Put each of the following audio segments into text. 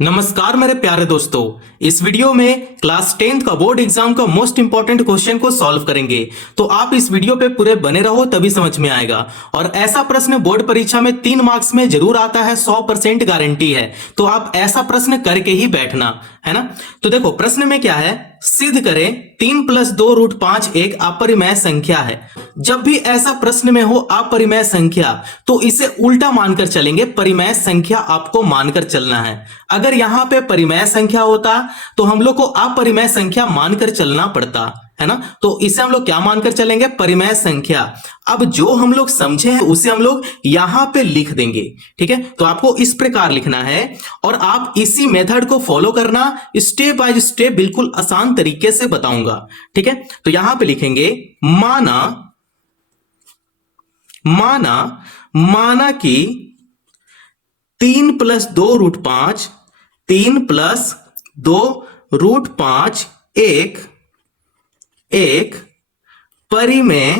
नमस्कार मेरे प्यारे दोस्तों। इस वीडियो में क्लास 10th का बोर्ड एग्जाम का मोस्ट इंपॉर्टेंट क्वेश्चन को सॉल्व करेंगे। तो आप इस वीडियो पे पूरे बने रहो तभी समझ में आएगा। और ऐसा प्रश्न बोर्ड परीक्षा में 3 मार्क्स में जरूर आता है, 100% गारंटी है। तो आप ऐसा प्रश्न करके ही बैठना है ना। तो देखो प्रश्न में क्या है, सिद्ध करें 3 + 2 √5 एक अपरिमेय संख्या है। जब भी ऐसा प्रश्न में हो अपरिमेय संख्या तो इसे उल्टा मानकर चलेंगे, परिमेय संख्या आपको मानकर चलना है। अगर यहां पे परिमेय संख्या होता तो हम लोग को अपरिमेय संख्या मानकर चलना पड़ता है ना। तो इसे हम लोग क्या मानकर चलेंगे, परिमेय संख्या। अब जो हम लोग समझे हैं उसे हम लोग यहां पे लिख देंगे, ठीक है। तो आपको इस प्रकार लिखना है और आप इसी मेथड को फॉलो करना, स्टेप बाय स्टेप बिल्कुल आसान तरीके से बताऊंगा, ठीक है। तो यहां पे लिखेंगे माना कि 3 + 2 √5 3 + 2 √5 एक परिमेय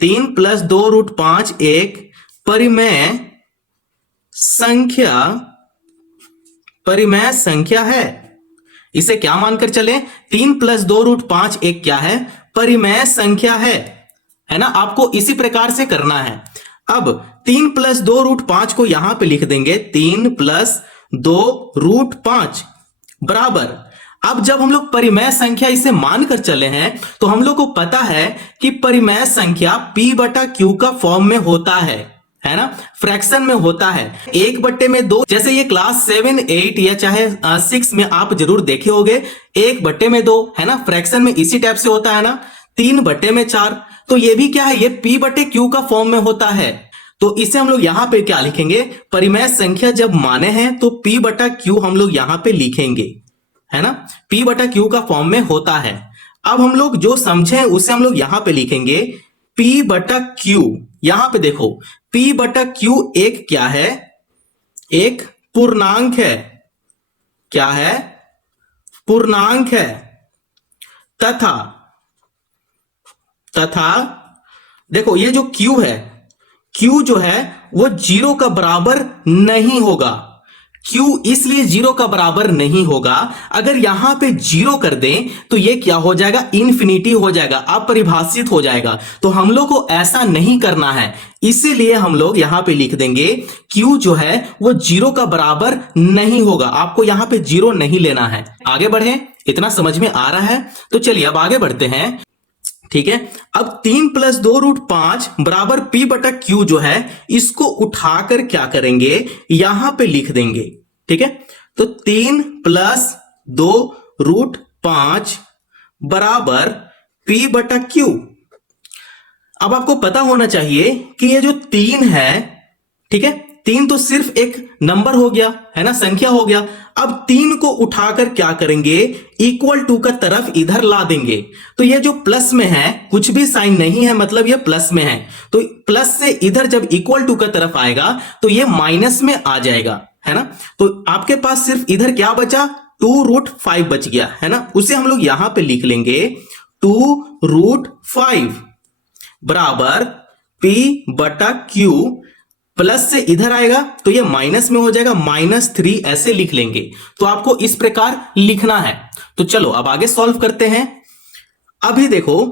3 + 2 √5 एक परिमेय संख्या है। इसे क्या मानकर चलें, 3 + 2 √5 एक क्या है, परिमेय संख्या है ना। आपको इसी प्रकार से करना है। अब 3 + 2 √5 को यहां पे लिख देंगे, 3 + 2 √5 बराबर। अब जब हम लोग परिमेय संख्या इसे मानकर चले हैं तो हम लोग को पता है कि परिमेय संख्या P/Q का फॉर्म में होता है ना, फ्रैक्शन में होता है 1/2। जैसे ये क्लास 7, 8 या चाहे 6 में आप जरूर देखे होंगे 1/2 है ना, फ्रैक्शन में इसी टाइप से होता है ना। 3/4 तो ये भी क्या है, ये P/Q का फॉर्म में होता है। तो इसे हम लोग यहां पे क्या लिखेंगे, परिमेय संख्या जब माने हैं तो P/Q हम लोग यहां पे लिखेंगे, है ना। P/Q का फॉर्म में होता है। अब हम लोग जो समझे उसे हम लोग यहां पे लिखेंगे P/Q। यहां पे देखो P/Q एक क्या है, एक पूर्णांक है। क्या है, पूर्णांक है। तथा देखो ये जो Q है, Q जो है वो 0 का बराबर नहीं होगा। Q इसलिए 0 का बराबर नहीं होगा, अगर यहां पे 0 कर दें तो ये क्या हो जाएगा, इन्फिनिटी हो जाएगा, अपरिभाषित हो जाएगा। तो हम लोग को ऐसा नहीं करना है, इसीलिए हम लोग यहां पे लिख देंगे Q जो है वो 0 का बराबर नहीं होगा। आपको यहां पे 0 नहीं लेना है। आगे बढ़े, इतना समझ में आ रहा है। तो चलिए अब आगे बढ़ते हैं, ठीक है। अब 3 + 2 √5 बराबर P/Q जो है इसको उठाकर क्या करेंगे, यहां पे लिख देंगे, ठीक है। तो 3 + 2 √5 बराबर P/Q। अब आपको पता होना चाहिए कि ये जो 3 है, ठीक है, 3 तो सिर्फ एक नंबर हो गया है ना, संख्या हो गया। अब 3 को उठाकर क्या करेंगे, =टू का तरफ इधर ला देंगे। तो ये जो प्लस में है, कुछ भी साइन नहीं है, मतलब ये प्लस में है। तो प्लस से इधर जब =टू का तरफ आएगा तो ये माइनस में आ जाएगा, है ना। तो आपके पास सिर्फ इधर क्या बचा, 2√5 बच गया, है ना। उसे हम लोग यहां पे लिख लेंगे 2√5 बराबर P/Q। प्लस से इधर आएगा तो ये माइनस में हो जाएगा, -3 ऐसे लिख लेंगे। तो आपको इस प्रकार लिखना है। तो चलो अब आगे सॉल्व करते हैं। अभी देखो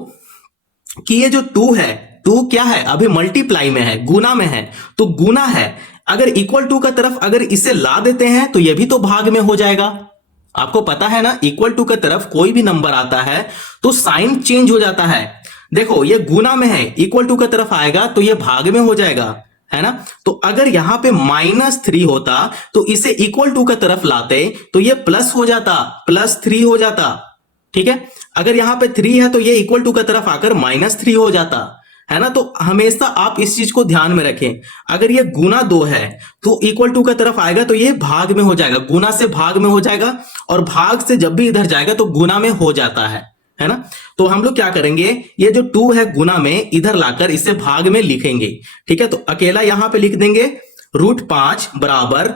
कि ये जो 2 है, 2 क्या है, अभी मल्टीप्लाई में है, गुना में है। तो गुना है, अगर =टू का तरफ अगर इसे ला देते हैं तो ये भी तो भाग में हो जाएगा। आपको पता है ना, =टू का तरफ कोई भी नंबर आता है तो साइन चेंज हो जाता है। देखो ये गुना में है, =टू का तरफ आएगा तो ये भाग में हो जाएगा, है ना। तो अगर यहां पे -3 होता तो इसे =टू का तरफ लाते तो ये प्लस हो जाता, +3 हो जाता, ठीक है। अगर यहां पे 3 है तो ये =टू का तरफ आकर -3 हो जाता, है ना। तो हमेशा आप इस चीज को ध्यान में रखें। अगर ये गुना 2 है तो =टू का तरफ आएगा तो ये भाग में हो जाएगा, गुना से भाग में हो जाएगा, और भाग से जब भी इधर जाएगा तो गुना में हो जाता है ना। तो हम लोग क्या करेंगे, ये जो 2 है गुना में इधर लाकर इसे भाग में लिखेंगे, ठीक है। तो अकेला यहां पे लिख देंगे √5 बराबर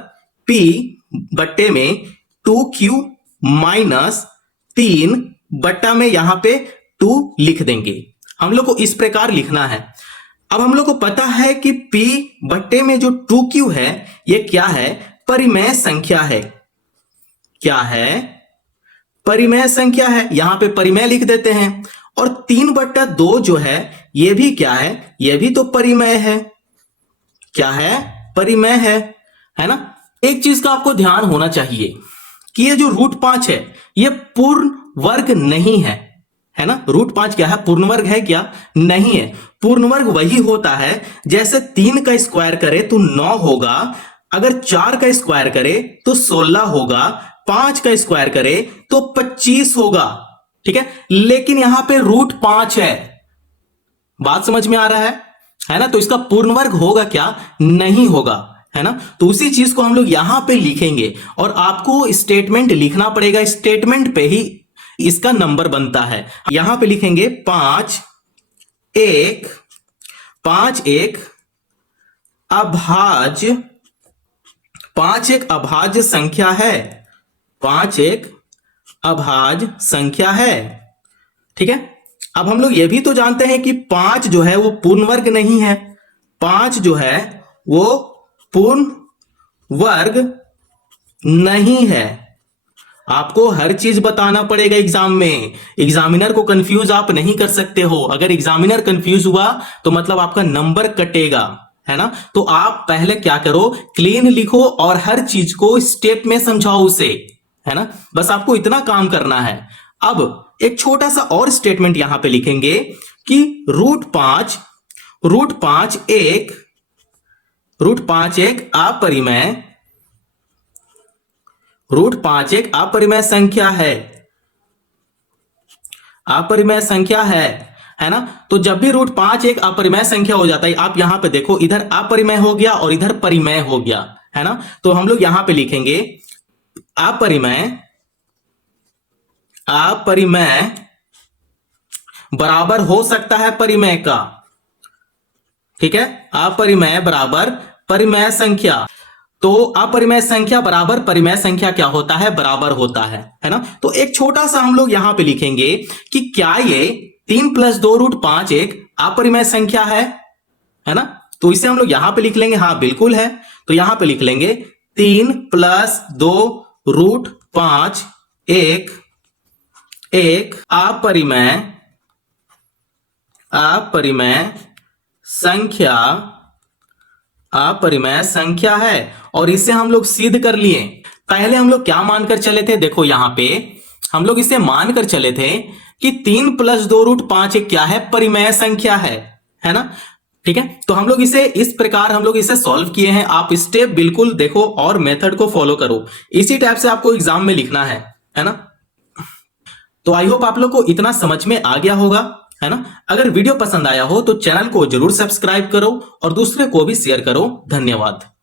P/2Q -3 बट्टा में यहां पे 2 लिख देंगे। हम लोग को इस प्रकार लिखना है। अब हम लोग को पता है कि P बट्टे में जो 2Q है ये क्या है, परिमेय संख्या है। क्या है? परिमेय संख्या है। यहां पे परिमेय लिख देते हैं। और 3/2 जो है ये भी क्या है? ये भी तो परिमेय है। क्या है? परिमेय है ना। एक चीज का आपको ध्यान होना चाहिए कि ये जो √5 है ये पूर्ण वर्ग नहीं है ना। √5 क्या है? पूर्ण वर्ग है क्या? नहीं है। पूर्ण वर्ग वही होता है जैसे 3 का स्क्वायर करे तो 9 होगा, अगर 4 का स्क्वायर करे तो 16 होगा, 5 का स्क्वायर करे तो 25 होगा। ठीक है, लेकिन यहां पे √5 है। बात समझ में आ रहा है ना। तो इसका पूर्ण वर्ग होगा क्या? नहीं होगा, है ना। तो उसी चीज को हम लोग यहां पे लिखेंगे और आपको स्टेटमेंट लिखना पड़ेगा। स्टेटमेंट पे ही इसका नंबर बनता है। यहां पे लिखेंगे 5 1 अभाज्य, 5 एक अभाज्य संख्या है। 5 एक अभाज्य संख्या है। ठीक है, अब हम लोग ये भी तो जानते हैं कि 5 जो है वो पूर्ण वर्ग नहीं है। 5 जो है वो पूर्ण वर्ग नहीं है। आपको हर चीज बताना पड़ेगा एग्जाम में। एग्जामिनर को कंफ्यूज आप नहीं कर सकते हो। अगर एग्जामिनर कंफ्यूज हुआ तो मतलब आपका नंबर कटेगा, है ना। तो आप पहले क्या करो, क्लीन लिखो और हर चीज को स्टेप में समझाओ उसे, है ना। बस आपको इतना काम करना है। अब एक छोटा सा और स्टेटमेंट यहां पे लिखेंगे कि √5 एक अपरिमेय, √5 एक अपरिमेय संख्या है। अपरिमेय संख्या है ना। तो जब भी √5 एक अपरिमेय संख्या हो जाता है, आप यहां पे देखो, इधर अपरिमेय हो गया और इधर परिमेय हो गया, है ना। तो हम लोग यहां पे लिखेंगे अपरिमेय बराबर हो सकता है परिमेय का। ठीक है, अपरिमेय बराबर परिमेय संख्या। तो अपरिमेय संख्या बराबर परिमेय संख्या क्या होता है? बराबर होता है ना। तो एक छोटा सा हम लोग यहां पे लिखेंगे कि क्या ये 3 + 2 √5 एक अपरिमेय संख्या है ना। तो इसे हम लोग यहां पे लिख लेंगे। हाँ बिल्कुल है। तो यहां पे लिख लेंगे 3 + 2 √5 एक अपरिमेय संख्या है। और इसे हम लोग सिद्ध कर लिए। पहले हम लोग क्या मानकर चले थे? देखो यहां पे हम लोग इसे मानकर चले थे कि 3 + 2 √5 एक क्या है? परिमेय संख्या है ना। ठीक है, तो हम लोग इसे इस प्रकार हम लोग इसे सॉल्व किए हैं। आप स्टेप बिल्कुल देखो और मेथड को फॉलो करो। इसी टाइप से आपको एग्जाम में लिखना है ना। तो आई होप आप लोग को इतना समझ में आ गया होगा, है ना। अगर वीडियो पसंद आया हो तो चैनल को जरूर सब्सक्राइब करो और दूसरे को भी शेयर करो। धन्यवाद।